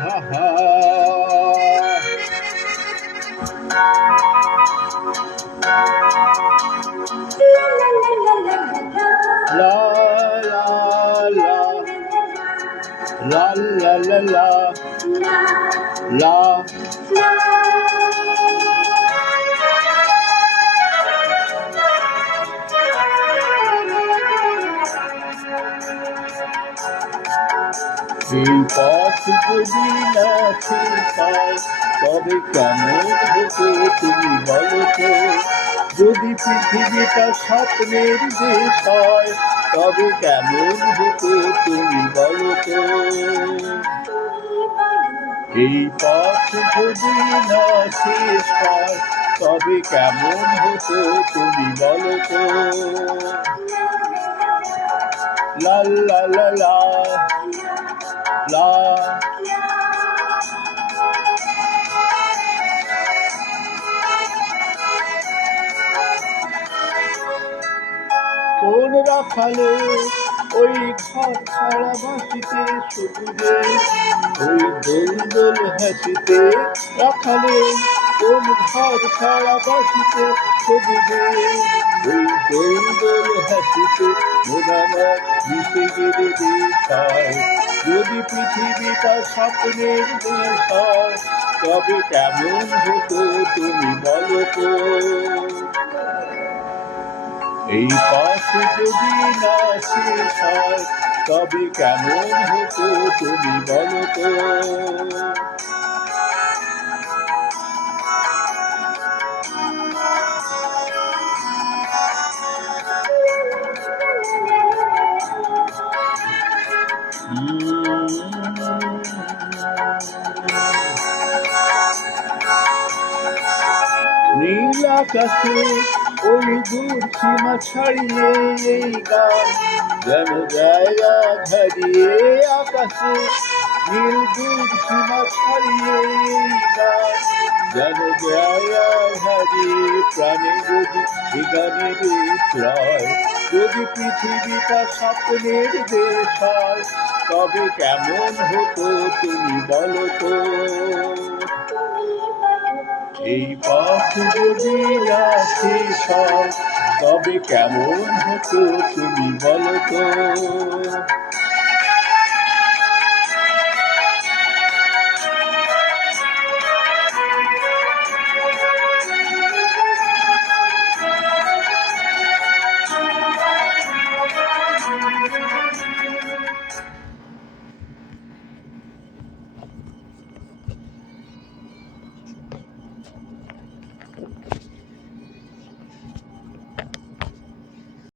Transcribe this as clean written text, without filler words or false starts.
আহা লা লা লা লা লা লা লা লা এই পথ যদি না শেখায় তবে কেমন হতো তুমি বলো তো? যদি পৃথিবীটা স্বপ্নের দেশ হয় তবে কেমন হতো তুমি বলো তো? এই পথ যদি না শেষ হয় তবে কেমন হতো তুমি বলো তো? লা লা লা লা লা কোন রাখালে ওই ঘর ছাড়া বাসিতে সবুজে ওই দোল দোল হাসিতে রাখালে কোন ঘর ছাড়া বাসিতে সবুজে ওই দোল দোল হাসিতে মোনামার মিশে গেলে দেখায় যদি পৃথিবীটা স্বপ্নের দেশ হয় তবে কেমন হতো তুমি বলো তো? এই পথ যদি না শেষ হয় তবে কেমন হতো তুমি বলো তো? নীল আকাশে ওই দূর সীমা ছাড়িয়ে এই গান যেন জায়গা হারিয়ে আকাশে নীল দূর সীমা ছাড়িয়ে এই গান যেন জায়গা হারিয়ে প্রাণে যদি এ গানের প্রায় যদি পৃথিবীটা স্বপ্নের দেশ হয় তবে কেমন হতো তুমি বলো তো? এই পথ যদি না শেষ হয় তবে কেমন হতো তুমি বলো তো?